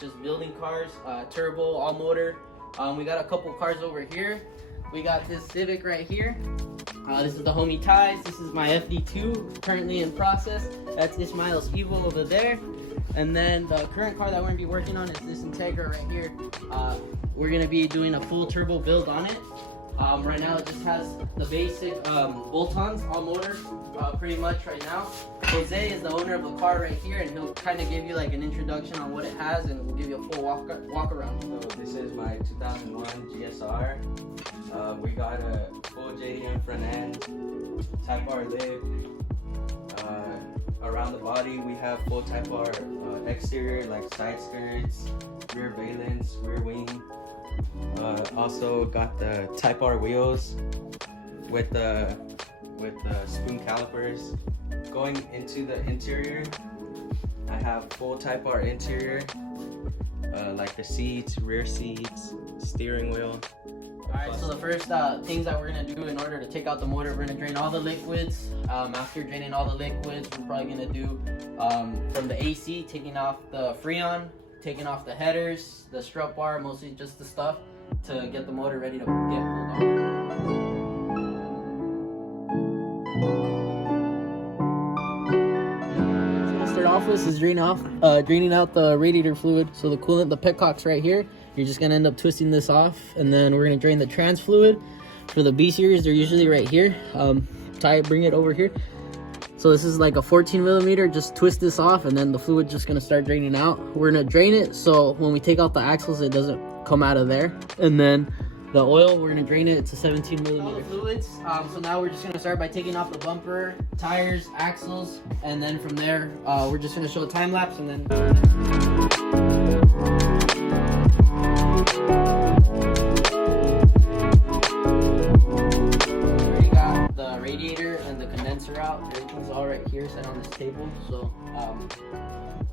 just building cars, turbo, all motor. We got a couple cars over here. We got this Civic right here. This is the homie Ties. This is my FD2, currently in process. That's Ismail's Evo over there. And then the current car that we're gonna be working on is this Integra right here. We're gonna be doing a full turbo build on it. Right now it just has the basic bolt-ons, all motor, pretty much right now. Jose is the owner of the car right here, and he'll kind of give you like an introduction on what it has, and we'll give you a full walk around. So this is my 2001 GSR. We got a full JDM front end, Type R lip. Around the body we have full Type R exterior, like side skirts, rear valence, rear wing. Also got the Type R wheels with the spoon calipers. Going into the interior, I have full Type R interior, like the seats, rear seats, steering wheel. Alright, so the first things that we're going to do in order to take out the motor, we're going to drain all the liquids. After draining all the liquids, we're probably going to do from the AC, taking off the Freon, taking off the headers, the strut bar, mostly just the stuff to get the motor ready to get pulled on. Start off with is draining out the radiator fluid. So the coolant, the petcock's right here. You're just gonna end up twisting this off, and then we're gonna drain the trans fluid. For the B series, they're usually right here. Bring it over here. So this is like a 14 millimeter. Just twist this off, and then the fluid just gonna start draining out. We're gonna drain it so when we take out the axles, it doesn't come out of there. And then the oil, we're gonna drain it to 17 millimeter fluids. So now we're just gonna start by taking off the bumper, tires, axles, and then from there, we're just gonna show a time lapse, and then. Radiator and the condenser out. Everything's all right here, set on this table. So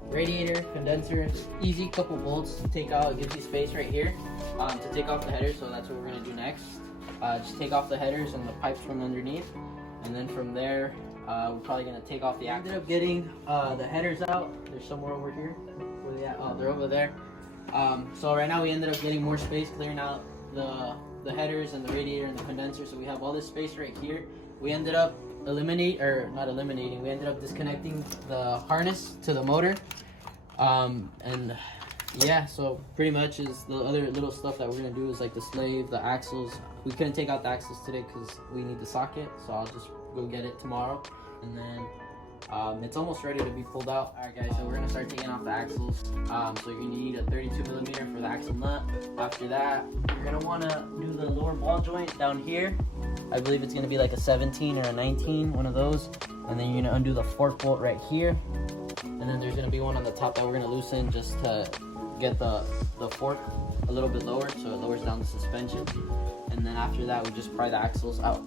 radiator, condenser, easy couple bolts to take out. It gives you space right here to take off the headers. So that's what we're gonna do next. Just take off the headers and the pipes from underneath, and then from there we're probably gonna take off the axle. Ended up getting the headers out. They're somewhere over here. Where are they at? Oh, they're over there. So right now we ended up getting more space, clearing out the headers and the radiator and the condenser. So we have all this space right here. We ended up we ended up disconnecting the harness to the motor. And yeah, so pretty much is the other little stuff that we're gonna do is like the slave, the axles. We couldn't take out the axles today because we need the socket, so I'll just go get it tomorrow. And then it's almost ready to be pulled out. Alright guys, so we're gonna start taking off the axles. So you're gonna need a 32 millimeter for the axle nut. After that, you're gonna wanna do the lower ball joint down here. I believe it's gonna be like a 17 or a 19, one of those. And then you're gonna undo the fork bolt right here. And then there's gonna be one on the top that we're gonna loosen just to get the fork a little bit lower, so it lowers down the suspension. And then after that, we just pry the axles out.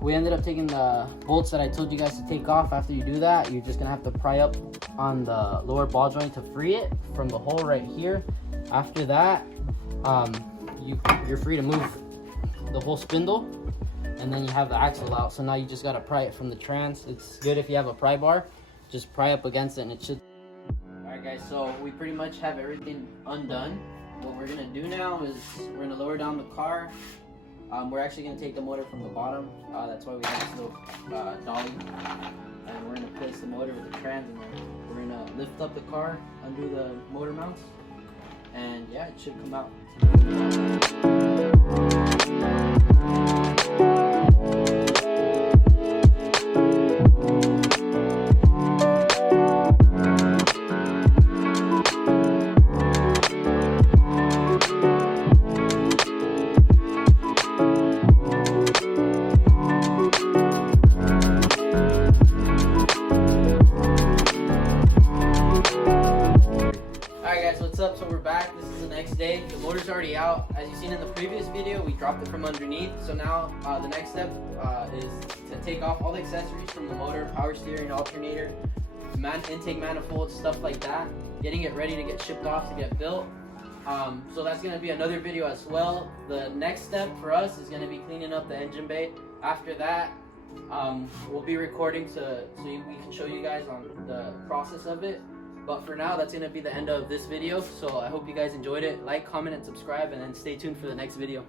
We ended up taking the bolts that I told you guys to take off. After you do that, you're just gonna have to pry up on the lower ball joint to free it from the hole right here. After that, you're free to move the whole spindle, and then you have the axle out. So now you just gotta pry it from the trans. It's good if you have a pry bar. Just pry up against it and it should. Alright guys, so we pretty much have everything undone. What we're gonna do now is we're gonna lower down the car. We're actually going to take the motor from the bottom. That's why we have this little dolly. And we're going to place the motor with the trans, and then we're going to lift up the car, undo the motor mounts, and yeah, it should come out. So we're back. This is the next day. The motor's already already out. As you've seen in the previous video, we dropped it from underneath. So now the next step is to take off all the accessories from the motor, power steering, alternator, intake manifold, stuff like that. Getting it ready to get shipped off to get built. So that's going to be another video as well. The next step for us is going to be cleaning up the engine bay. After that, we'll be recording so we can show you guys on the process of it. But for now, that's going to be the end of this video. So I hope you guys enjoyed it. Like, comment, and subscribe, and then stay tuned for the next video.